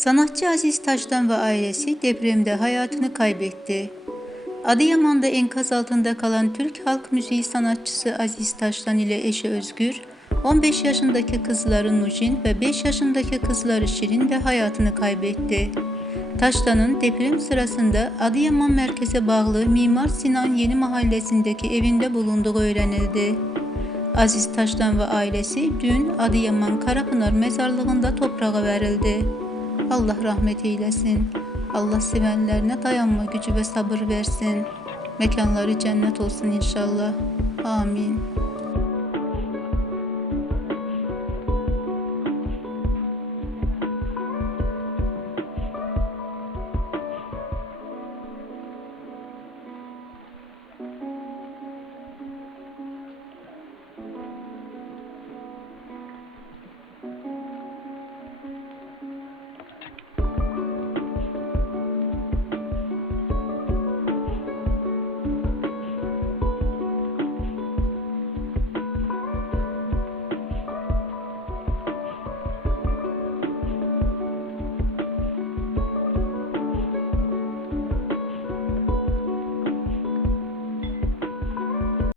Sanatçı Aziz Taştan ve ailesi depremde hayatını kaybetti. Adıyaman'da enkaz altında kalan Türk halk müziği sanatçısı Aziz Taştan ile eşi Özgür, 15 yaşındaki kızları Nujin ve 5 yaşındaki kızları Şirin de hayatını kaybetti. Taştan'ın deprem sırasında Adıyaman merkeze bağlı Mimar Sinan Yeni Mahallesi'ndeki evinde bulunduğu öğrenildi. Aziz Taştan ve ailesi dün Adıyaman Karapınar mezarlığında toprağa verildi. Allah rahmet eylesin. Allah sevenlerine dayanma gücü ve sabır versin. Mekanları cennet olsun inşallah. Amin.